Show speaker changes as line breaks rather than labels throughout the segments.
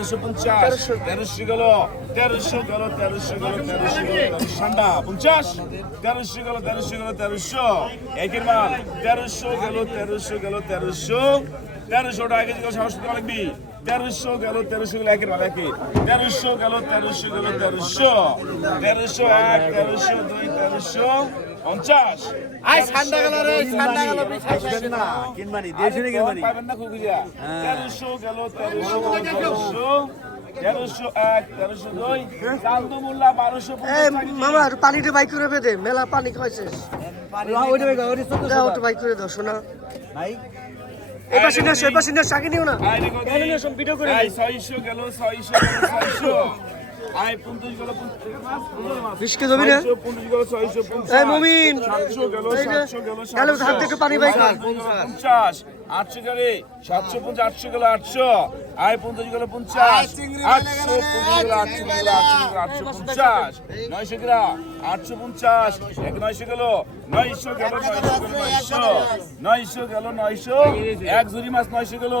তেরোশো পঞ্চাশ তেরোশো গেল তেরোশো গেল তেরোশো গেল তেরোশো গেল ঠান্ডা পঞ্চাশ তেরোশো গেল তেরোশো গেল তেরোশো একের মাল তেরোশো গেল তেরোশো গেল তেরোশো তেরোশো টাকা করে সাহস লাগবি তেরোশো গেল তেরোশো গেল একের মাল একে তেরোশো গেল তেরোশো গেল তেরোশো তেরোশো এক তেরোশো দুই তেরোশো পঞ্চাশ
আই ঠান্ডা গেল রে ঠান্ডা গেল আসবেন না
কিনবানি দেশে নে কিনবানি
পাবেন না খুগুজা 1300 গেল 1300 এক তেরোশো দুই। চান্দ মোল্লা বারোশো
মামা পানিটা বাইক করে বেদে মেলা পানি খাইছে ওটা বাইক করে দাও শোনা
ভাই।
এপাশে নিয়ে এপাশে না। ভিডিও করে
600 গেল
600 600 পানি পাই।
পঞ্চাশ। আটশো গেলে সাতশো পঞ্চাশ আটশো গেল আটশো। আয় পঞ্চাশ গেল পঞ্চাশ। আটশো পঞ্চাশ গেল আটশো গেল আটশো পঞ্চাশ। নয়শো গেলা আটশো পঞ্চাশ। এক নয়শো গেল নয়শো গেল নয়শো নয়শো গেল নয়শো। এক জুড়ি মাছ নয়শো গেল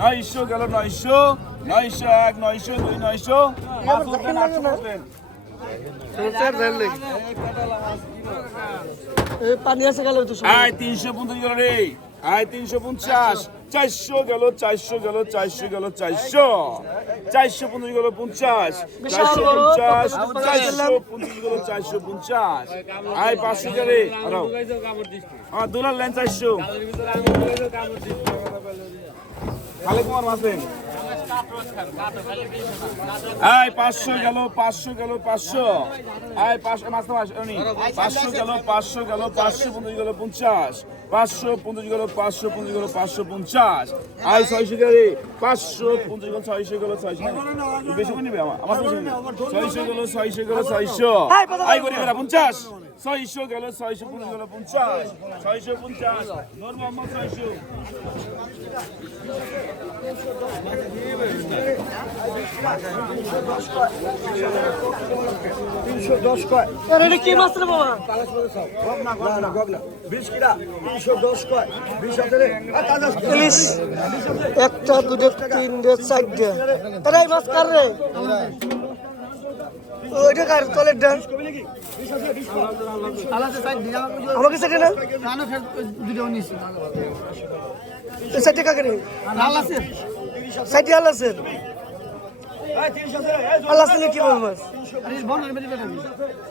নয়শো গেল নয়শো। নয়শো এক নয়শো দুই নয়শো। আটশো
এই পানি আছে গেল তো
তিনশো পঞ্চাশ গেল রে। আয় তিনশো পঞ্চাশ। চারশো গেল চারশো গেল চারশো গেল চারশো। চারশো পঞ্চাশ গেল পঞ্চাশ। চারশো পঞ্চাশ চারশো পঞ্চাশ গেল চারশো পঞ্চাশ। আয় পাঁচশো গেলে হ্যাঁ দুলার লেন চারশো। খালে কুমার মাসেন আয় পাঁচশো গেল পাঁচশো গেল পাঁচশো। আয় পাঁচশো মাস মাস এমনি পাঁচশো গেল পাঁচশো গেল পাঁচশো পঞ্চাশ গেল পঞ্চাশ। পাঁচশো পঞ্চাশ গেল পাঁচশো পঞ্চাশ গেল পাঁচশো পঞ্চাশ। আয় ছয়শো গেলে পাঁচশো পঞ্চাশ গেল ছয়শো গেল ছয়শো বেশি করে নিবে আমার আমার। ছয়শো গেল ছয়শো গেল ছয়শো আয় করি বেড়া পঞ্চাশ। ছয়শো গেল ছয়শো পঞ্চাশ গেল পঞ্চাশ। ছয়শো পঞ্চাশ। নর মোহাম্মদ ছয়শো
তিনশো দশ কয়।
কি মাছ রে বাবা?
না না গগনা বিশ কিনা
ইলিশ। একটা দুটো তিনটে চারটে। আরে এই মাছ কার রে? ওইটা কার? তলের ডান আমাকে সেটা না? সাইডে কাকে নেই সাইডে আল আছে। আল আছে কি বলব?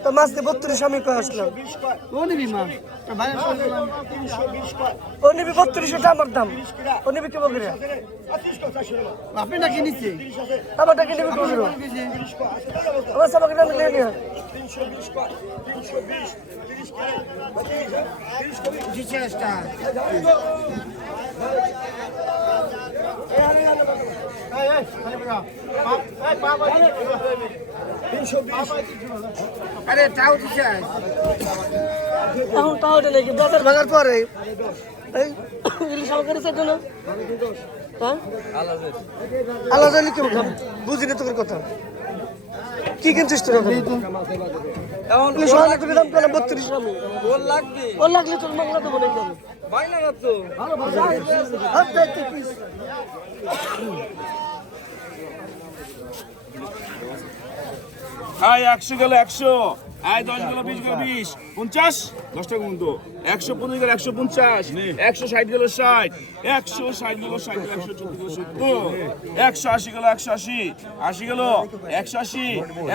তো মাছ দিয়ে বত্রিশ আমি কয়ে আসলাম। ও নিবি বত্রিশ ওটা আমার দাম। ও নিবি কি বলবি
আপনি না কিনেছি
আমারটা কি নিবি করবি আমার সবাইকে নাম নিয়ে নিয়ে
আরে তাও দিছে
এখন তাও এটা নাকি বাজার ভাঙার পরে হ্যাঁ? আল্লাহ জানি কি বললাম বুঝিনি তোর কথা। কি কিনছিস তোর এখন? ইলিশ সরকারি করে দাম পেলাম বত্রিশ।
ওর লাগবে।
ওর লাগলে তোর মাংলা দেবো নাকি হাত পিস
আয় একশো গেল একশো। আয় দশ গেল বিশ গেল বিশ। পঞ্চাশ? দশ টাকা কিন্তু একশো পঞ্চাশ গেল একশো পঞ্চাশ। একশো ষাট গেল ষাট। একশো ষাট গেল ষাট গেল একশো গেল সত্তর। একশো আশি গেল একশো আশি। আশি গেল একশো আশি।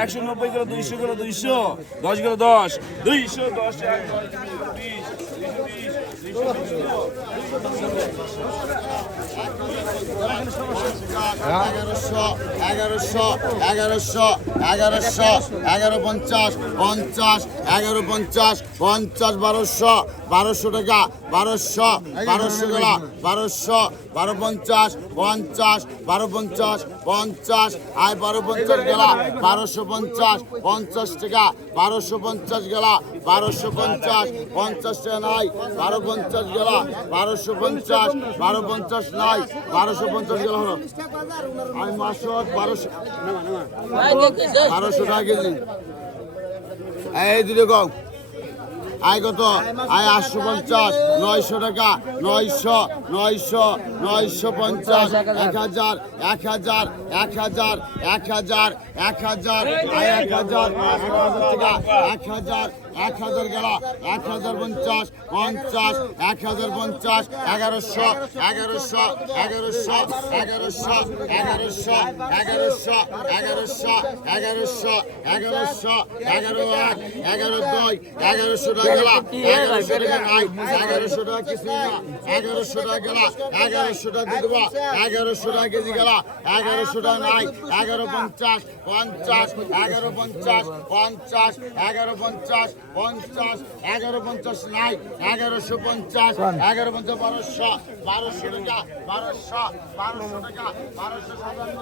একশো নব্বই গেল দুইশো গেল দুইশো। দশ গেল দশ। দুইশো দশ এক দশ বিশ দুইশো
এগারোশো এগারোশো এগারোশো এগারোশো এগারো পঞ্চাশ পঞ্চাশ এগারো পঞ্চাশ পঞ্চাশ বারোশো বারোশো টাকা বারোশো বারোশো টাকা বারোশো বারো পঞ্চাশ পঞ্চাশ বারো পঞ্চাশ পঞ্চাশ আয় বারো পঞ্চাশ গেলা বারোশো পঞ্চাশ পঞ্চাশ টাকা বারোশো পঞ্চাশ গেলা বারোশো পঞ্চাশ পঞ্চাশ টাকা নাই বারো পঞ্চাশ গেলা বারোশো পঞ্চাশ বারো পঞ্চাশ নাই বারোশো পঞ্চাশ গেলা হলো আমি মাসত বারোশো বারোশো টাকা কেজি। এই দিলে কম আয় কত? আয় আটশো পঞ্চাশ, নয়শো টাকা, নয়শো নয়শো নয়শো পঞ্চাশ, এক হাজার এক হাজার এক হাজার এক হাজার এক হাজার এক হাজার এক হাজার টাকা, এক হাজার এক হাজার গেল, এক হাজার পঞ্চাশ পঞ্চাশ, এক হাজার পঞ্চাশ, এগারোশো এগারোশো এগারোশো এগারোশো এগারোশো এগারোশো এগারোশো এগারোশো এগারোশো, এগারো এক, এগারো দুই, এগারোশো টাকা গেল, এগারোশো টাকা নাই, এগারোশো টাকা কিছু না, এগারোশো টাকা গেল, এগারোশো টাকা দেবো, এগারোশো টাকা কেজি গেল, এগারোশো টাকা নাই, এগারো পঞ্চাশ পঞ্চাশ, এগারো পঞ্চাশ পঞ্চাশ, এগারো পঞ্চাশ পঞ্চাশ এগারো পঞ্চাশ নাই এগারোশো পঞ্চাশ এগারো পঞ্চাশ বারোশো বারোশো টাকা বারোশো বারোশো টাকা বারোশো সাতান্ন।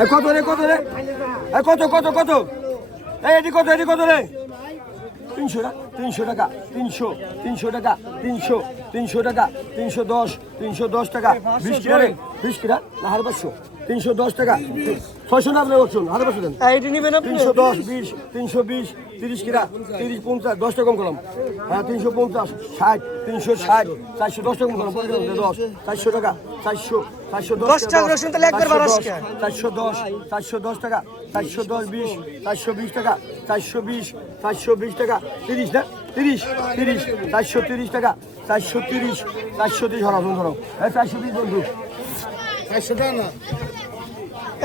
এই কত রে কত রে? কত কত কত? এই এটি কত এটি কত রে? তিনশো টাকা তিনশো টাকা তিনশো তিনশো টাকা তিনশো তিনশো টাকা তিনশো দশ তিনশো দশ টাকা। বিশ কিরা রে? বিশ কিরা না? হারে পাঁচশো। তিনশো দশ টাকা। ছয়শো না আপনার বলছেন? হারে পাঁচশো দেন।
এইটি নিবেন আপনি।
তিনশো দশ বিশ তিনশো বিশ তিরিশ কিরা তিরিশ পঞ্চাশ দশ টাকা কম করলাম। হ্যাঁ তিনশো পঞ্চাশ ষাট তিনশো ষাট চারশো দশ টাকা কম করলাম। টাকা দশ চারশো টাকা চারশো চারশো দশ
টাকা?
চারশো দশ চারশো দশ টাকা চারশো দশ বিশ চারশো বিশ টাকা চারশো বিশ চারশো বিশ টাকা তিরিশ না? তিরিশ তিরিশ চারশো তিরিশ টাকা চারশো তিরিশ চারশো তিরিশ হরা ধরো হ্যাঁ চারশো তিরিশ বন্ধু।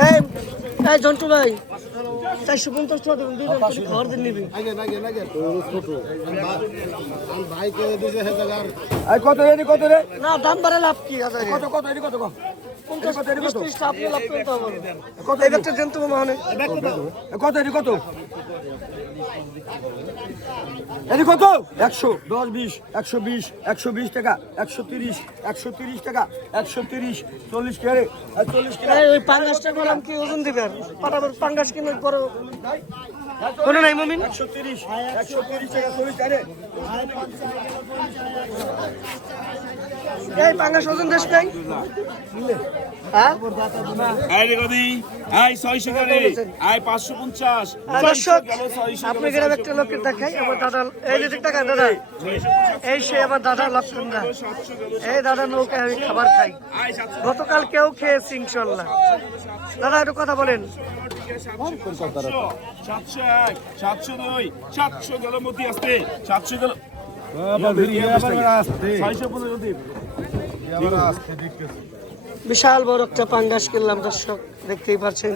এই এই জন্টু ভাই চারশো পঞ্চাশ টাকা খাবার দিন নিবি।
এই কত রে কত রে?
না দাম বাড়া লাভ কি? হাজারে
কত কত এটি কত? কত এটি কত? এটি কত? একশো দশ বিশ একশো বিশ একশো বিশ টাকা একশো তিরিশ একশো তিরিশ টাকা একশো তিরিশ চল্লিশ কে রে আর চল্লিশ কে
এই ওই পাঙ্গাসটা বললাম কি ওজন দিবেন? পাঠাবার পাঙ্গাস কিনে বড় কোনো নাই মমিন?
একশো তিরিশ একশো তিরিশ টাকা চল্লিশ কে রে
এই পাঙ্গাস ওজন দেশ নাই হ্যাঁ?
আয় রে গদি আয় ছয়শো করে আয় পাঁচশো পঞ্চাশ
আর দর্শক
গেল ছয়শো
আপনি গ্রাম একটা লোকের দেখাই আমার দাদা এই যে টাকা দাদা। এই সে আমার দাদা লক্ষণ দা। এই দাদা নৌকায় আমি খাবার খাই। গতকাল কেউ খেয়েছি ইনশাল্লাহ। দাদা একটু কথা বলেন।
সাতশো সাতশো এক সাতশো দুই সাতশো গেল মতি আসতে সাতশো গেল
বিশাল বড় একটা পাঙ্গাস কিনলাম দর্শক দেখতেই পাচ্ছেন।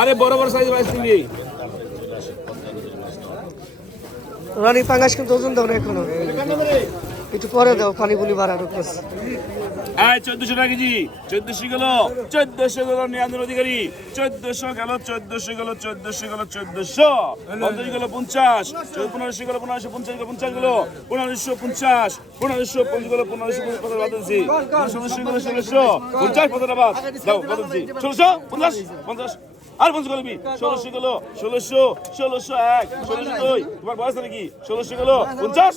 আরে বড় বড় সাইজ
রানী পাঙ্গাস কিন্তু ওজন দাও না এখনও। একটু পরে দাও, পানি পুনি বাড়ার উপর।
আয় চোদ্দশো টাকা কেজি, চোদ্দশো গেল চোদ্দশো গেল নিয়ান্দর অধিকারী, চোদ্দশো গেল চোদ্দশো গেল চোদ্দশো গেল, চোদ্দশো। পঞ্চাশ গেল, পঞ্চাশ। পনেরোশো গেল, পনেরোশো পঞ্চাশ গেল পঞ্চাশ গেল, পনেরোশো পঞ্চাশ। পনেরোশো পঞ্চাশ গেল, পনেরোশো পঞ্চাশ দিচ্ছি ষোলোশো গেল, ষোলোশো। পঞ্চাশ বাদ। দাও দিচ্ছি ষোলোশো? পঞ্চাশ? পঞ্চাশ? আর পঞ্চাশ গেল ষোলোশো গেল, ষোলোশো ষোলোশো এক, ষোলোশো দুই। তোমার বয়স নাকি? ষোলোশো গেল, পঞ্চাশ?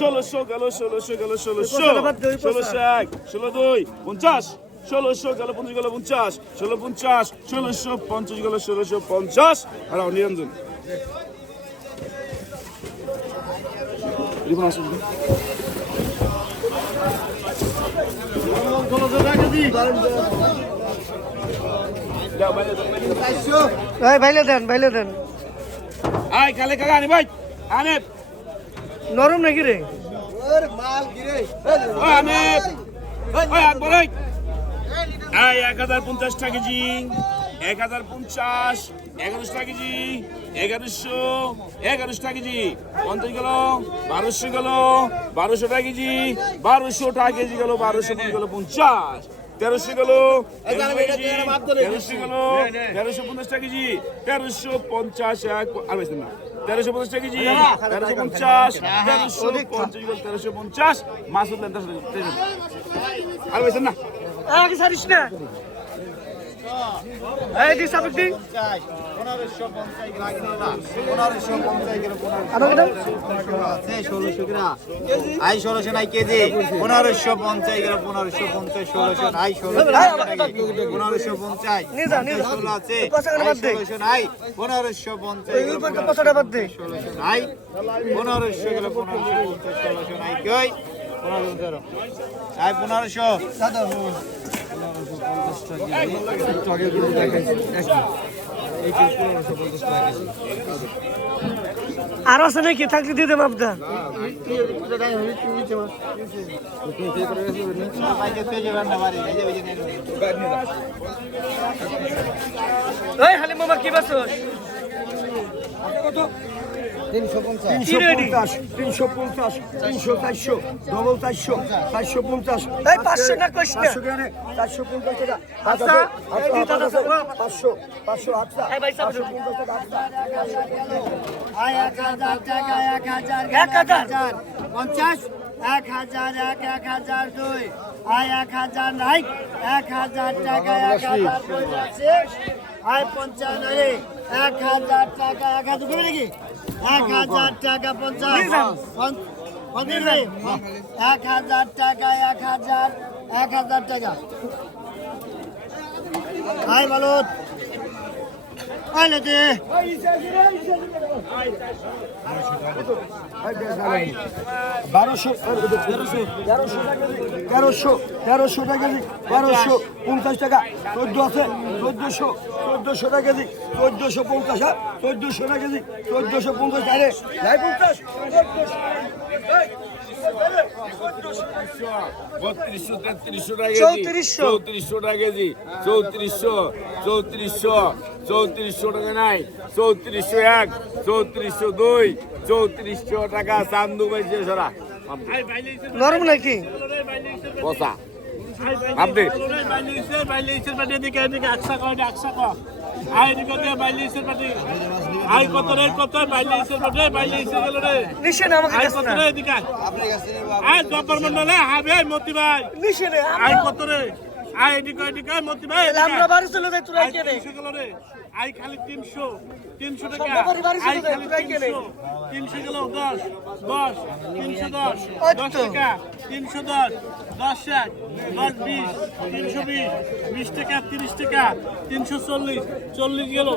ষোলোশো গেল ষোলোশো গেল, ষোলোশো ষোলোশো এক, ষোলো দুই, পঞ্চাশ? ষোলোশো গেল, পঞ্চাশ গেল, পঞ্চাশ, ষোলো পঞ্চাশ, ষোলোশো পঞ্চাশ গেল, ষোলোশো পঞ্চাশ। আর নিরঞ্জন আসুন। বাইরে
ভাইলে দেন ভাইলে দেন।
আয় কালে কাকা আনে ভাই আনে।
নরম নাকি রে?
ওই আনে। ওই আকবর ওই আয় এক হাজার পঞ্চাশ টাকা কেজি এক হাজার পঞ্চাশ এগারোশো টাকা কেজি এগারোশো এগারোশো টাকা কেজি। পঞ্চাশ গেল বারোশো গেল বারোশো টাকা কেজি বারোশো টাকা কেজি গেল বারোশো গেল পঞ্চাশ। তেরোশো গেল। তেরোশো গেল। তেরোশো পঞ্চাশ টাকা কেজি। তেরোশো পঞ্চাশ এক আর বেশি না। তেরোশো পঞ্চাশ টাকা কেজি। তেরোশো পঞ্চাশ। তেরোশো পঞ্চাশ গেল তেরোশো পঞ্চাশ। মাছ উঠলেন তেরোশো আর বেশি না।
এই দিস আপনি
ষোলোশো নাই কেজি পনেরোশো পঞ্চাশ গ্রাম পনেরোশো পঞ্চাশ ষোলোশো নাই ষোলোশো নাই পনেরোশো পঞ্চাশ ষোলোশো নাই পনেরোশো গেলে পঞ্চাশ ষোলোশো নাই কই পনেরোশো পনেরোশো
আর আছে নাকি? থাকলে দিয়ে দেবো আপনার। এই হালি মামা কি বাস
তিনশো? পঞ্চাশ। তিনশো পঞ্চাশ তিনশো চারশো ডবল চারশো চারশো পঞ্চাশ।
পাঁচশো না
টাকা চারশো পঞ্চাশ টাকা।
আচ্ছা,
আচ্ছা,
সাহেব।
পাঁচশো পাঁচশো
সাহেব।
পাঁচশো পঞ্চাশ টাকা।
এক হাজার টাকা এক হাজার
এক হাজার।
পঞ্চাশ এক হাজার এক এক হাজার দুই। আয় এক হাজার নাই এক হাজার টাকা এক হাজার আয় পঞ্চান্ন এক হাজার টাকা এক হাজার। নাকি এক হাজার টাকা পঞ্চাশ। পঞ্চ- পঞ্চাশ এক হাজার টাকা এক হাজার এক হাজার টাকা। আয় ভালো আয় লেতে
বারোশো তেরোশো তেরোশো টাকা কেজি বারোশো পঞ্চাশ টাকা চোদ্দ আছে চোদ্দোশো চোদ্দোশো টাকা কেজি চোদ্দোশো পঞ্চাশ হ্যাঁ চোদ্দোশো টাকা কেজি চোদ্দোশো পঞ্চাশ আরে নাই পঞ্চাশ
বত্রিশশো তেত্রিশশো টাকা
চৌত্রিশশো।
চৌত্রিশশো টাকা কেজি চৌত্রিশশো চৌত্রিশশো চৌত্রিশশো টাকা নাই চৌত্রিশশো এক চৌত্রিশশো দুই চৌত্রিশশো টাকা চান্দু পাইছে সরা
নরম নাকি
বসা ভাবতে
আই কত রে কত বাইলে এসে বটে বাইলে এসে গেল রে।
নিশে না আমাকে
আই
কাছ
কত রে এদিকে আই জব্বর মন্ডলে হাবে মতি ভাই।
নিশে নে
আই কত রে? আই এদিকে এদিকে মতি ভাই
আমরা বাড়ি চলে যাই তোরা
আই
কে
গেল রে। আই খালি তিনশো তিনশো টাকা। আই খালি
তোরাই কে নে?
তিনশো। তিনশো গেল দশ দশ তিনশো দশ
ওই
দশ
তো।
টাকা তিনশো দশ দশ এক দশ বিশ তিনশো বিশ বিশ টাকা তিরিশ টাকা তিনশো চল্লিশ চল্লিশ গেল।